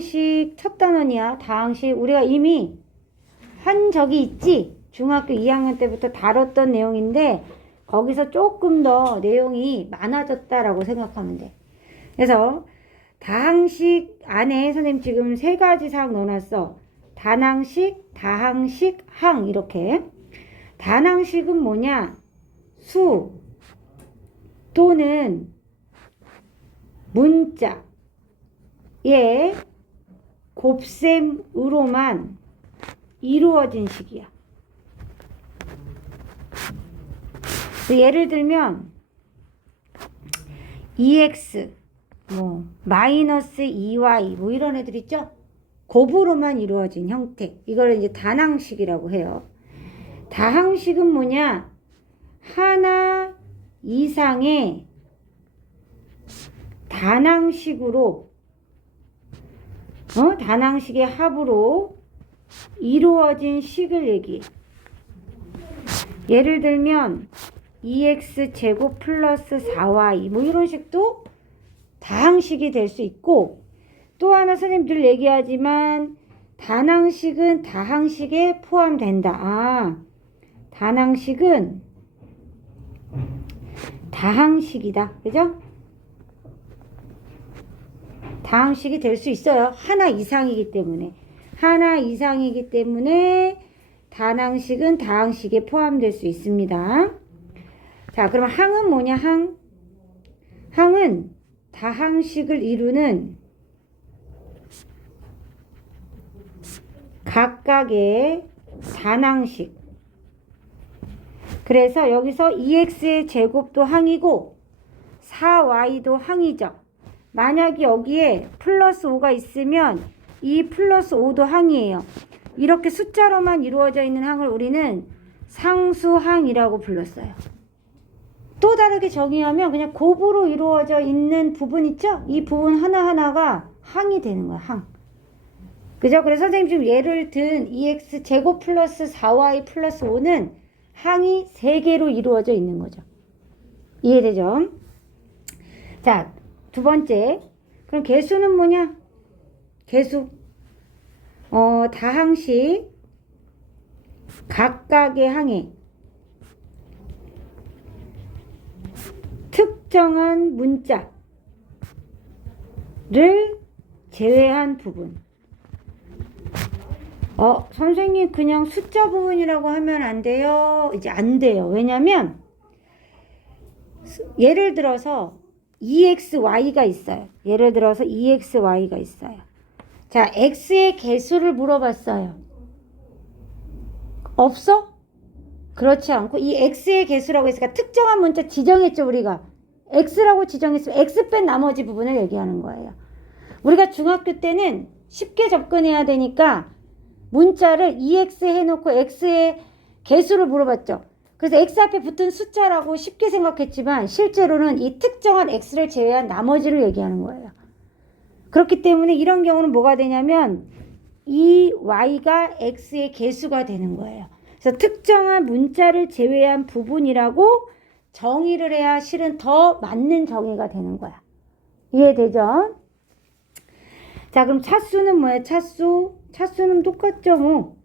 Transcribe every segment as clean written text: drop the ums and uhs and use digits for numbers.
다항식 첫 단원이야. 다항식 우리가 이미 한 적이 있지. 중학교 2학년 때부터 다뤘던 내용인데 거기서 조금 더 내용이 많아졌다라고 생각하면 돼. 그래서 다항식 안에 선생님 지금 세 가지 사항 넣어놨어. 단항식, 다항식, 항 이렇게. 단항식은 뭐냐? 수 또는 문자의 곱셈으로만 이루어진 식이야. 예를 들면 EX 마이너스 2Y 이런 애들 있죠? 곱으로만 이루어진 형태. 이걸 이제 단항식이라고 해요. 다항식은 뭐냐? 하나 이상의 단항식으로 단항식의 합으로 이루어진 식을 얘기해. 예를 들면 2x 제곱 플러스 4y 이런 식도 다항식이 될 수 있고, 또 하나 선생님 늘 얘기하지만 단항식은 다항식에 포함된다. 단항식은 다항식이다. 그죠? 다항식이 될 수 있어요. 하나 이상이기 때문에. 하나 이상이기 때문에 단항식은 다항식에 포함될 수 있습니다. 자, 그럼 항은 뭐냐? 항은 다항식을 이루는 각각의 단항식. 그래서 여기서 2x의 제곱도 항이고 4y도 항이죠. 만약에 여기에 플러스 5가 있으면 이 플러스 5도 항이에요. 이렇게 숫자로만 이루어져 있는 항을 우리는 상수항이라고 불렀어요. 또 다르게 정의하면 그냥 곱으로 이루어져 있는 부분 있죠? 이 부분 하나하나가 항이 되는 거야, 항. 그죠? 그래서 선생님 지금 예를 든 2x 제곱 플러스 4y 플러스 5는 항이 3개로 이루어져 있는 거죠. 이해되죠? 자, 두 번째. 그럼 개수는 뭐냐? 개수. 다항식 각각의 항에 특정한 문자를 제외한 부분. 선생님 그냥 숫자 부분이라고 하면 안 돼요. 이제 안 돼요. 왜냐면 예를 들어서 EXY가 있어요. 예를 들어서 EXY가 있어요. 자, X의 개수를 물어봤어요. 없어? 그렇지 않고 이 X의 개수라고 했으니까 특정한 문자 지정했죠. 우리가 X라고 지정했으면 X 뺀 나머지 부분을 얘기하는 거예요. 우리가 중학교 때는 쉽게 접근해야 되니까 문자를 EX 해놓고 X의 개수를 물어봤죠. 그래서 X 앞에 붙은 숫자라고 쉽게 생각했지만 실제로는 이 특정한 X를 제외한 나머지를 얘기하는 거예요. 그렇기 때문에 이런 경우는 뭐가 되냐면 이 Y가 X의 개수가 되는 거예요. 그래서 특정한 문자를 제외한 부분이라고 정의를 해야 실은 더 맞는 정의가 되는 거야. 이해되죠? 자, 그럼 차수는 뭐예요? 차수는 똑같죠, 뭐.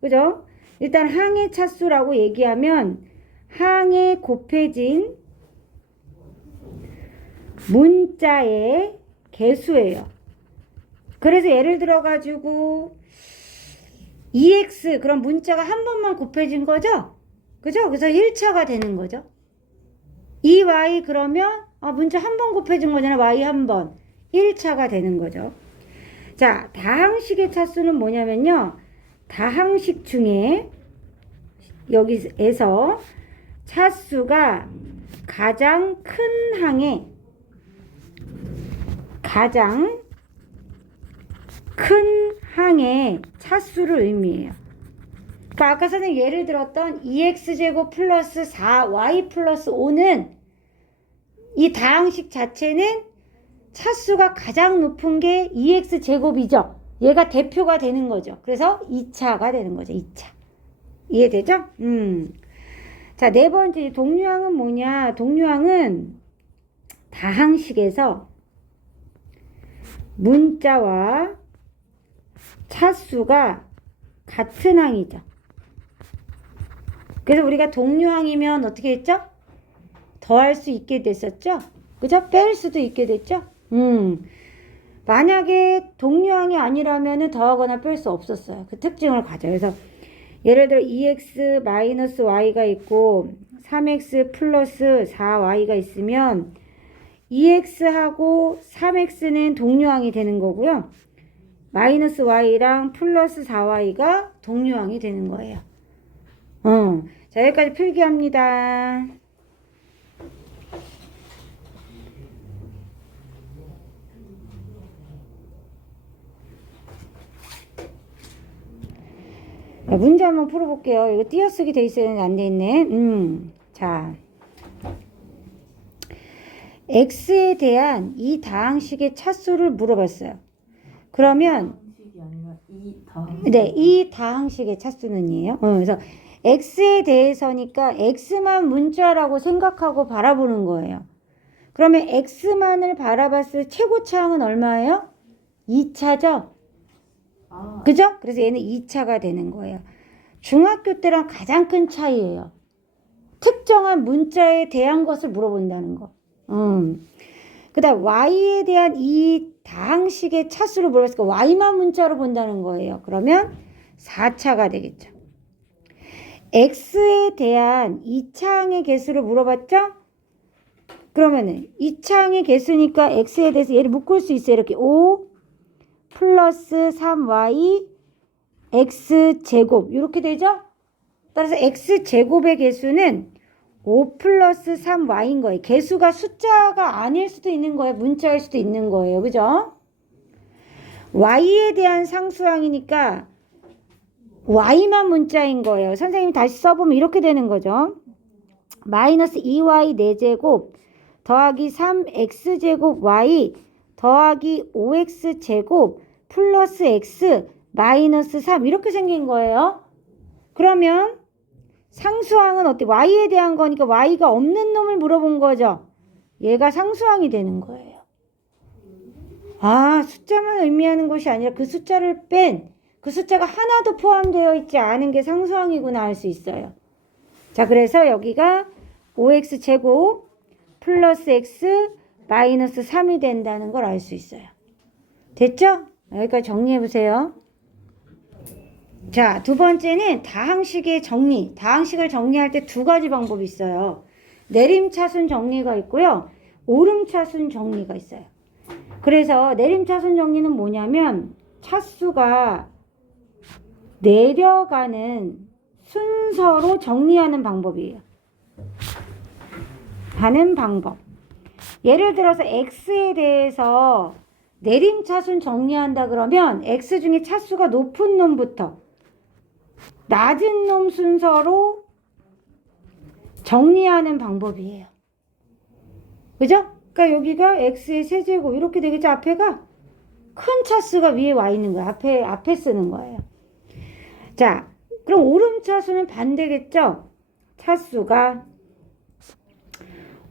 그죠? 일단 항의 차수라고 얘기하면 항에 곱해진 문자의 개수예요. 그래서 예를 들어가지고 EX 그럼 문자가 한 번만 곱해진 거죠? 그죠? 그래서 1차가 되는 거죠. EY 그러면 문자 한 번 곱해진 거잖아요. Y 한 번. 1차가 되는 거죠. 자, 다항식의 차수는 뭐냐면요. 다항식 중에 여기에서 차수가 가장 큰 항의 차수를 의미해요. 그러니까 아까 선생님 예를 들었던 2x제곱 플러스 4y 플러스 5는 이 다항식 자체는 차수가 가장 높은 게 2x제곱이죠. 얘가 대표가 되는 거죠. 그래서 2차가 되는 거죠. 2차. 이해되죠? 자, 네 번째 동류항은 뭐냐? 동류항은 다항식에서 문자와 차수가 같은 항이죠. 그래서 우리가 동류항이면 어떻게 했죠? 더할 수 있게 됐었죠? 그죠? 뺄 수도 있게 됐죠? 만약에 동류항이 아니라면 더하거나 뺄 수 없었어요. 그 특징을 가져. 그래서 예를 들어 2x 마이너스 y가 있고 3x 플러스 4y가 있으면 2x하고 3x는 동류항이 되는 거고요. 마이너스 y랑 플러스 4y가 동류항이 되는 거예요. 자, 여기까지 필기합니다. 문제 한번 풀어볼게요. 이거 띄어쓰기 돼 있어야 되는데 안 돼 있네. 자, x에 대한 이 다항식의 차수를 물어봤어요. 그러면 네, 이 다항식의 차수는이에요. 그래서 x에 대해서니까 x만 문자라고 생각하고 바라보는 거예요. 그러면 x만을 바라봤을 최고차항은 얼마예요? 2차죠? 그죠? 그래서 얘는 2차가 되는 거예요. 중학교 때랑 가장 큰 차이예요. 특정한 문자에 대한 것을 물어본다는 거. 그 다음 y에 대한 이 다항식의 차수를 물어봤으니까 y만 문자로 본다는 거예요. 그러면 4차가 되겠죠. x에 대한 2차항의 개수를 물어봤죠? 그러면은 2차항의 개수니까 x에 대해서 얘를 묶을 수 있어요. 이렇게 5 플러스 3y x제곱 이렇게 되죠? 따라서 x제곱의 개수는 5 플러스 3y인 거예요. 개수가 숫자가 아닐 수도 있는 거예요. 문자일 수도 있는 거예요. 그죠? y에 대한 상수항이니까 y만 문자인 거예요. 선생님이 다시 써보면 이렇게 되는 거죠. 마이너스 2y 4제곱 더하기 3x제곱 y 더하기 5x제곱 플러스 x 마이너스 3 이렇게 생긴 거예요. 그러면 상수항은 어때? y에 대한 거니까 y가 없는 놈을 물어본 거죠. 얘가 상수항이 되는 거예요. 아, 숫자만 의미하는 것이 아니라 그 숫자를 뺀 그 숫자가 하나도 포함되어 있지 않은 게 상수항이구나 할 수 있어요. 자, 그래서 여기가 5x제곱 플러스 x 마이너스 3이 된다는 걸 알 수 있어요. 됐죠? 여기까지 정리해보세요. 자, 두 번째는 다항식의 정리. 다항식을 정리할 때 두 가지 방법이 있어요. 내림차순 정리가 있고요. 오름차순 정리가 있어요. 그래서 내림차순 정리는 뭐냐면 차수가 내려가는 순서로 정리하는 방법이에요. 하는 방법. 예를 들어서 x에 대해서 내림차순 정리한다 그러면 x 중에 차수가 높은 놈부터 낮은 놈 순서로 정리하는 방법이에요. 그죠? 그러니까 여기가 x의 세제곱 이렇게 되겠죠. 앞에가 큰 차수가 위에 와 있는 거예요. 앞에 쓰는 거예요. 자, 그럼 오름차수는 반대겠죠? 차수가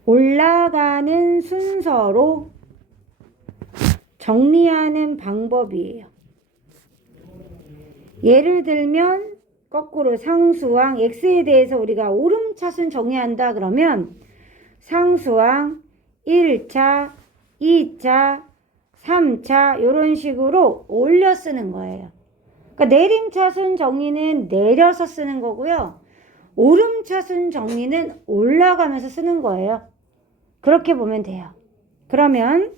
올라가는 순서로 정리하는 방법이에요. 예를 들면 거꾸로 상수항 x에 대해서 우리가 오름차순 정리한다 그러면 상수항 1차, 2차, 3차 이런 식으로 올려 쓰는 거예요. 그러니까 내림차순 정리는 내려서 쓰는 거고요. 오름차순 정리는 올라가면서 쓰는 거예요. 그렇게 보면 돼요. 그러면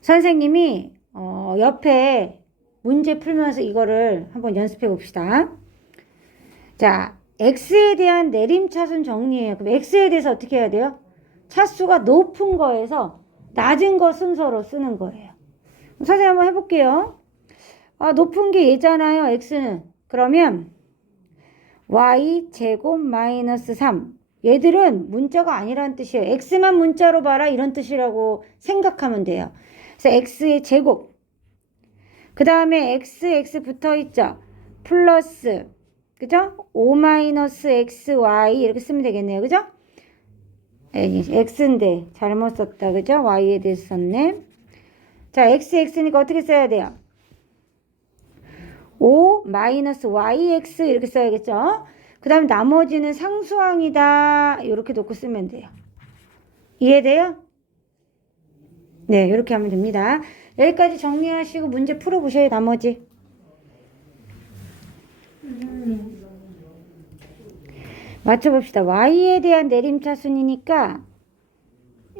선생님이 옆에 문제 풀면서 이거를 한번 연습해 봅시다. 자, x에 대한 내림차순 정리예요. 그럼 x에 대해서 어떻게 해야 돼요? 차수가 높은 거에서 낮은 거 순서로 쓰는 거예요. 선생님 한번 해볼게요. 아, 높은 게 얘잖아요. x는. 그러면 y 제곱 마이너스 3. 얘들은 문자가 아니라는 뜻이에요. x만 문자로 봐라 이런 뜻이라고 생각하면 돼요. 그래서 x의 제곱. 그 다음에 x 붙어 있죠. 플러스 그죠? 5 마이너스 xy 이렇게 쓰면 되겠네요. 그죠? x인데 잘못 썼다. 그죠? y에 대해서 썼네. 자, x니까 어떻게 써야 돼요? 5 마이너스 yx 이렇게 써야겠죠. 그 다음에 나머지는 상수항이다 이렇게 놓고 쓰면 돼요. 이해돼요? 네, 이렇게 하면 됩니다. 여기까지 정리하시고 문제 풀어보셔요. 나머지 맞춰봅시다. y에 대한 내림차순이니까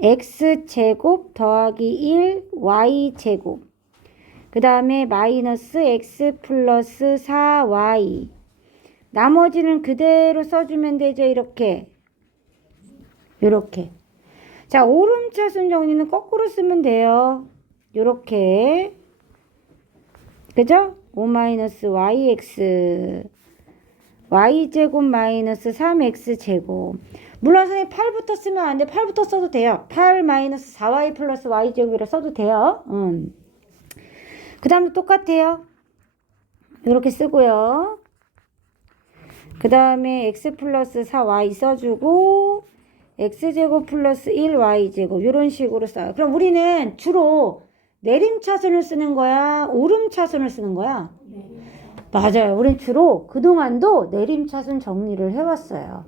x제곱 더하기 1 y제곱 그 다음에 마이너스 x 플러스 4y 나머지는 그대로 써주면 되죠. 이렇게 자, 오름차순 정리는 거꾸로 쓰면 돼요. 요렇게 그죠? 5 마이너스 yx y제곱 마이너스 3x제곱 물론 선생님 8부터 쓰면 안 돼. 8부터 써도 돼요. 8 마이너스 4y 플러스 y제곱이라 써도 돼요. 그 다음에 똑같아요. 이렇게 쓰고요. 그 다음에 x 플러스 4y 써주고 x제곱 플러스 1y제곱 이런 식으로 써요. 그럼 우리는 주로 내림차순을 쓰는 거야? 오름차순을 쓰는 거야? 맞아요. 우린 주로 그동안도 내림차순 정리를 해왔어요.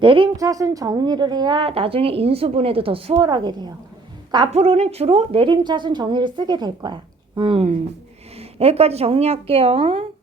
내림차순 정리를 해야 나중에 인수분해도 더 수월하게 돼요. 그러니까 앞으로는 주로 내림차순 정리를 쓰게 될 거야. 여기까지 정리할게요.